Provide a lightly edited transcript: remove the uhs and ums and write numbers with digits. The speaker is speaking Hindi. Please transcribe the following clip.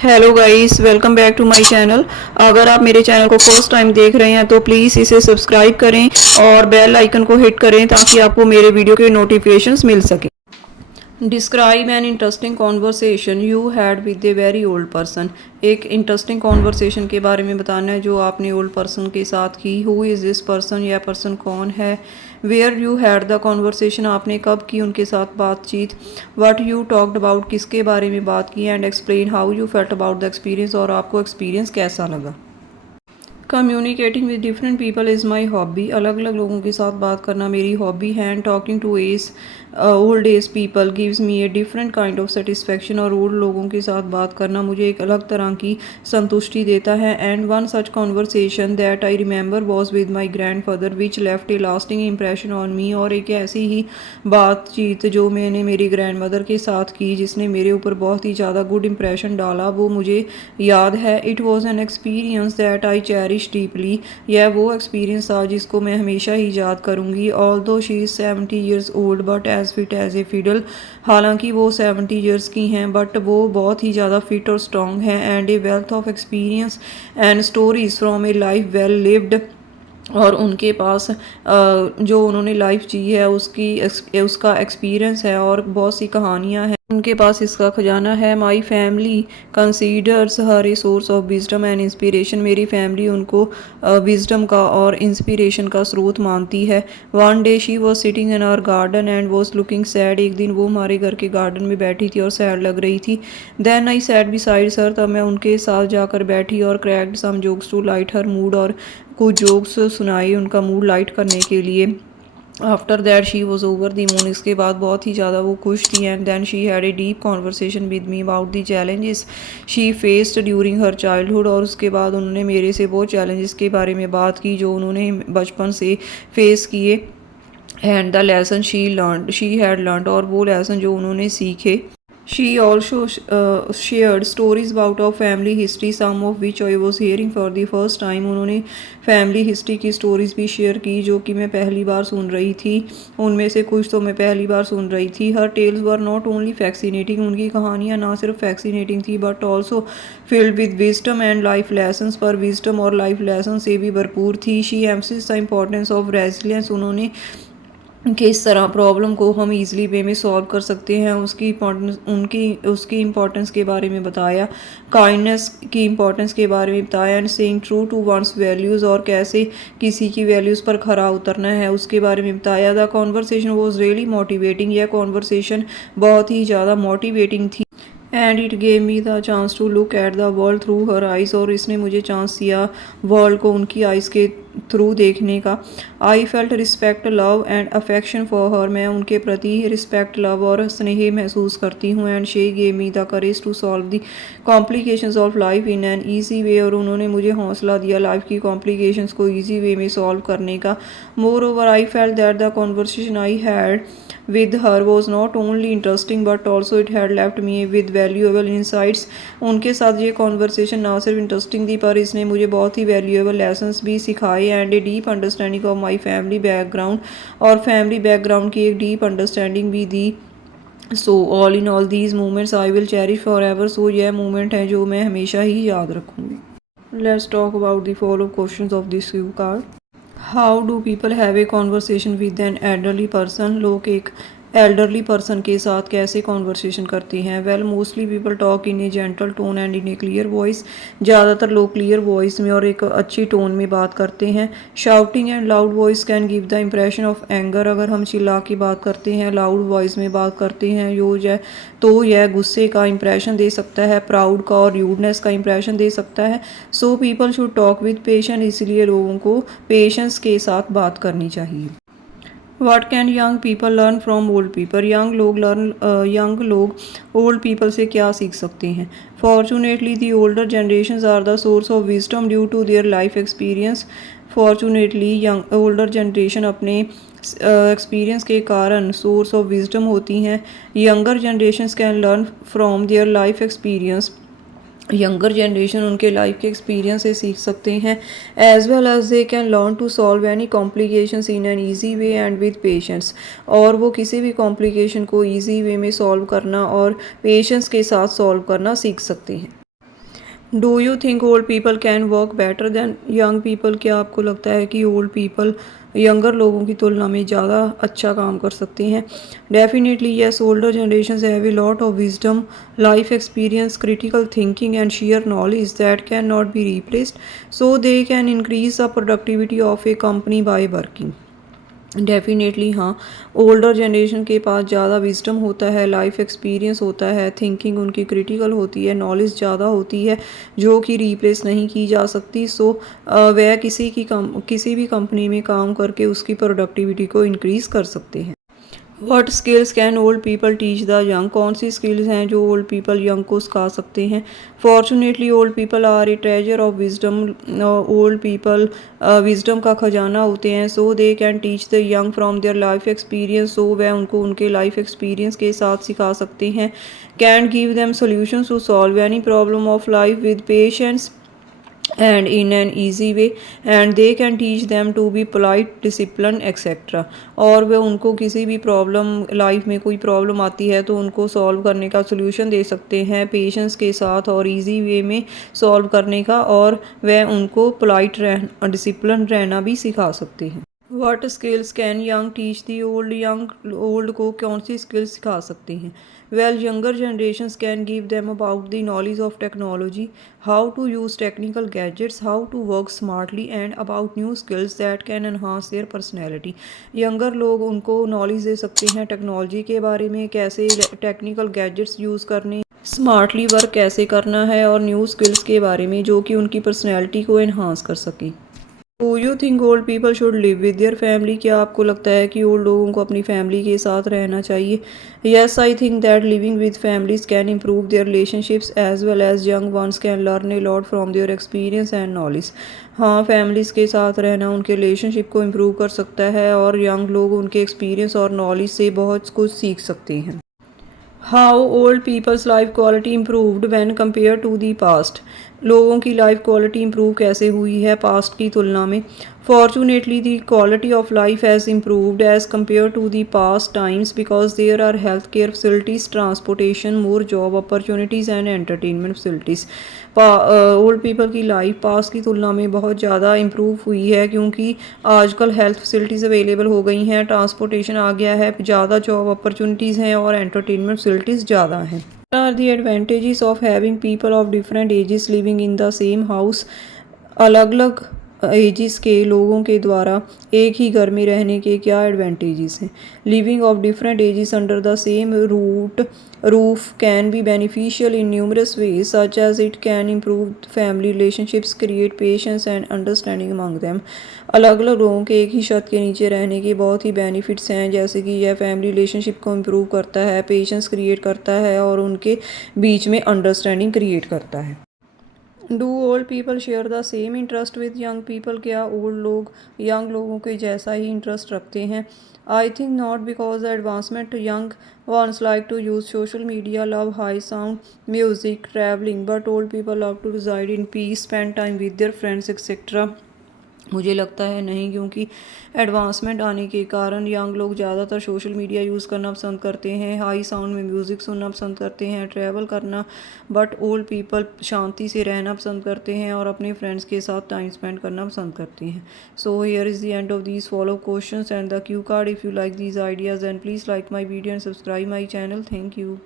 Hello guys, welcome back to my channel. अगर आप मेरे चैनल को फर्स्ट टाइम देख रहे हैं तो प्लीज़ इसे सब्सक्राइब करें और बेल आइकन को हिट करें ताकि आपको मेरे वीडियो के नोटिफिकेशंस मिल सकें। Describe an interesting conversation you had with a very old person. एक इंटरेस्टिंग कॉन्वर्सेशन के बारे में बताना है जो आपने ओल्ड पर्सन के साथ की। हु इज़ दिस पर्सन, यह पर्सन कौन है। Where you had the conversation, आपने कब की उनके साथ बातचीत। व्हाट यू टॉक्ड अबाउट, किसके बारे में बात की। And explain how you felt about the experience, और आपको एक्सपीरियंस कैसा लगा। Communicating with different people is my hobby, अलग अलग लोगों के साथ बात करना मेरी हॉबी है। And talking to as old as people gives me a different kind of satisfaction, और ओल्ड लोगों के साथ बात करना मुझे एक अलग तरह की संतुष्टि देता है। And one such conversation that I remember was with my grand father which left A lasting impression on me, और एक ऐसी ही बातचीत जो मैंने मेरी ग्रैंड मदर के साथ की जिसने मेरे ऊपर बहुत ही ज़्यादा गुड इम्प्रेशन डाला, वो मुझे याद है। It was an experience that I cherish deeply, यह वो एक्सपीरियंस था जिसको मैं हमेशा ही याद करूँगी। Although she is 70 years old but as fit as a fiddle, हालांकि वो 70 ईयर्स की हैं बट वो बहुत ही ज़्यादा फिट और स्ट्रॉन्ग हैं। And A wealth of experience and stories from A life well lived, और उनके पास जो उन्होंने लाइफ जी है उसका एक्सपीरियंस है और बहुत सी कहानियाँ हैं उनके पास, इसका खजाना है। My family considers her a source of wisdom and inspiration, मेरी फैमिली उनको विजडम का और इंस्पिरेशन का स्रोत मानती है। One day she was sitting in our garden and was looking sad, एक दिन वो हमारे घर के गार्डन में बैठी थी और सैड लग रही थी। Then I sat beside her, तब मैं उनके साथ जाकर बैठी और cracked some jokes to light her mood, और कुछ जोक्स सुनाई उनका मूड लाइट करने के लिए। After that she was over the moon, इसके बाद बहुत ही ज़्यादा वो खुश थी। And then she had a deep conversation with me about the challenges she faced during her childhood, और उसके बाद उन्होंने मेरे से वो चैलेंजेस के बारे में बात की जो उन्होंने बचपन से फेस किए। And the lesson she had learned, और वो लेसन जो उन्होंने सीखे। She also shared stories about our family history, some of which I was hearing for the first time. उन्होंने फैमिली हिस्ट्री की स्टोरीज भी शेयर की जो कि मैं पहली बार सुन रही थी। उनमें से कुछ तो मैं पहली बार सुन रही थी। हर टेल्स वर नॉट ओनली फैक्सीनेटिंग, उनकी कहानियाँ ना सिर्फ फैक्सीनेटिंग थी but also filled with wisdom and life lessons, पर विजडम और लाइफ लेसन से भी भरपूर थी। She emphasis the importance of resilience, उन्होंने किस तरह प्रॉब्लम को हम ईज़िली वे में सॉल्व कर सकते हैं उसकी इम्पोर्टेंस उसकी इम्पोर्टेंस के बारे में बताया। काइंडनेस की इम्पोर्टेंस के बारे में बताया। And saying true to one's values, और कैसे किसी की वैल्यूज़ पर खरा उतरना है उसके बारे में बताया। The conversation was really motivating, यह कॉन्वर्सेशन बहुत ही ज़्यादा मोटिवेटिंग थी। And it gave me the chance to look at the world through her eyes, और इसने मुझे चांस दिया वर्ल्ड को उनकी आइज़ के थ्रू देखने का। I felt respect love and affection for her, मैं उनके प्रति रिस्पेक्ट लव और स्नेह महसूस करती हूँ। And she gave me the courage to solve the complications of life in an easy way, और उन्होंने मुझे हौसला दिया लाइफ की कॉम्प्लिकेशंस को ईजी वे में सॉल्व करने का। More over I felt that the conversation I had with her was not only interesting but also it had left me with valuable insights. उनके साथ ये कॉन्वर्सेशन ना सिर्फ इंटरेस्टिंग थी पर इसने मुझे बहुत ही वैल्यूएबल लेसन्स भी सिखाए। And a deep understanding of my family background, और फैमिली बैकग्राउंड की एक डीप अंडरस्टैंडिंग भी दी। So all in all these moments I will cherish forever, so यह मोमेंट है जो मैं हमेशा ही याद रखूँगी। Let's talk about the follow questions of this cue card. How do people have a conversation with an elderly person, लोग एक एल्डरली पर्सन के साथ कैसे कॉन्वर्सेशन करते हैं। Well mostly people talk in A gentle tone and in A clear voice, ज़्यादातर लोग क्लियर वॉइस में और एक अच्छी टोन में बात करते हैं। Shouting and loud voice can give the impression of anger, अगर हम चिल्ला के बात करते हैं, लाउड वॉइस में बात करते हैं तो यह गुस्से का इंप्रेशन दे सकता है, प्राउड का और र्यूडनेस का इंप्रेशन दे सकता है। So people should talk with patience, इसलिए लोगों को पेशेंस के साथ बात करनी चाहिए। What can young people learn from old people? Young लोग ओल्ड पीपल से क्या सीख सकते हैं। Fortunately, the older generations are the source of wisdom due to their life experience. Fortunately, older generation अपने एक्सपीरियंस के कारण सोर्स ऑफ विजडम होती हैं। Younger generation can learn from their life experience, younger generation उनके लाइफ के एक्सपीरियंस से सीख सकते हैं। As well as they can learn to solve any complications in an easy way and with patience, और वो किसी भी कॉम्प्लिकेशन को ईजी वे में सॉल्व करना और पेशेंस के साथ सॉल्व करना सीख सकते हैं। Do you think old people can work better than young people? क्या आपको लगता है कि ओल्ड पीपल यंगर लोगों की तुलना में ज़्यादा अच्छा काम कर सकते हैं? Definitely yes, older generation have a lot of wisdom, life experience, critical thinking and share knowledge that can not be replaced, so they can increase the productivity of A company by working. Definitely हाँ, ओल्डर जनरेशन के पास ज़्यादा विजडम होता है, लाइफ एक्सपीरियंस होता है, थिंकिंग उनकी क्रिटिकल होती है, नॉलेज ज़्यादा होती है जो कि रिप्लेस नहीं की जा सकती। सो वह किसी भी कंपनी में काम करके उसकी प्रोडक्टिविटी को इंक्रीज़ कर सकते हैं। What skills can old people teach the young? कौन सी स्किल्स हैं जो ओल्ड पीपल यंग को सिखा सकते हैं? Fortunately old people are a treasure of wisdom. Old people wisdom का खजाना होते हैं। So they can teach the young from their life experience. So वह उनको उनके लाइफ एक्सपीरियंस के साथ सिखा सकते हैं। Can give them solution to solve any problem of life with patience and in an easy way, and they can teach them to be polite, disciplined, etc. और वे उनको किसी भी प्रॉब्लम, लाइफ में कोई प्रॉब्लम आती है तो उनको सॉल्व करने का सोल्यूशन दे सकते हैं पेशेंस के साथ और इजी वे में सॉल्व करने का, और वे उनको पोलाइट रहना, डिसिप्लिन रहना भी सिखा सकते हैं। What skills can young teach the old? Young old को कौन सी स्किल्स सिखा सकते हैं? Well, younger generations can give them about the knowledge of technology, how to use technical gadgets, how to work smartly and about new skills that can enhance their personality. Younger लोग उनको नॉलेज दे सकते हैं टेक्नोलॉजी के बारे में, कैसे टेक्निकल गैजेट्स यूज़ करने, स्मार्टली वर्क कैसे करना है, और न्यू स्किल्स के बारे में जो कि उनकी पर्सनैलिटी को एनहांस कर सके। Do you think old people should live with their family? क्या आपको लगता है कि ओल्ड लोगों को अपनी फैमिली के साथ रहना चाहिए? Yes, I think that living with families can improve their relationships as well as young ones can learn a lot from their experience and knowledge. हाँ, फैमिलीज़ के साथ रहना उनके रिलेशनशिप को इम्प्रूव कर सकता है और यंग लोग उनके एक्सपीरियंस और नॉलेज से बहुत कुछ सीख सकते हैं। How old people's life quality improved when compare to the past? लोगों की लाइफ क्वालिटी इम्प्रूव कैसे हुई है पास्ट की तुलना में? Fortunately the quality of life has improved as compare to the past times because there are health care facilities, transportation, more job opportunities and entertainment facilities. Old people की लाइफ पास्ट की तुलना में बहुत ज़्यादा इम्प्रूव हुई है क्योंकि आजकल हेल्थ फैसिलिटीज़ अवेलेबल हो गई हैं, ट्रांसपोर्टेशन आ गया है, ज़्यादा जॉब अपॉर्चुनिटीज़ हैं और एंटरटेनमेंट फैसिलिटीज़ ज़्यादा हैं। What are the advantages of having people of different ages living in the same house? अलग अलग एजिस के लोगों के द्वारा एक ही घर में रहने के क्या एडवांटेजेस हैं? Living of different ages under the same roof can be beneficial in numerous ways such as it can improve family relationships, create patience and understanding among them. अलग अलग लोगों के एक ही छत के नीचे रहने के बहुत ही बेनिफिट्स हैं, जैसे कि यह फैमिली रिलेशनशिप को इम्प्रूव करता है, पेशेंस क्रिएट करता है और उनके बीच में अंडरस्टैंडिंग क्रिएट करता है। Do old people share the same interest with young people? क्या ओल्ड लोग यंग लोगों के जैसा ही इंटरेस्ट रखते हैं? I think not because the advancement young ones like to use social media, love high sound music, travelling, but old people love to reside in peace, spend time with their friends etcetera. मुझे लगता है नहीं, क्योंकि एडवांसमेंट आने के कारण यंग लोग ज़्यादातर सोशल मीडिया यूज़ करना पसंद करते हैं, हाई साउंड में म्यूज़िक सुनना पसंद करते हैं, ट्रैवल करना, बट ओल्ड पीपल शांति से रहना पसंद करते हैं और अपने फ्रेंड्स के साथ टाइम स्पेंड करना पसंद करते हैं। So here is the end of these follow questions and the Q card. If you like these ideas and please like my video and subscribe my channel. Thank you.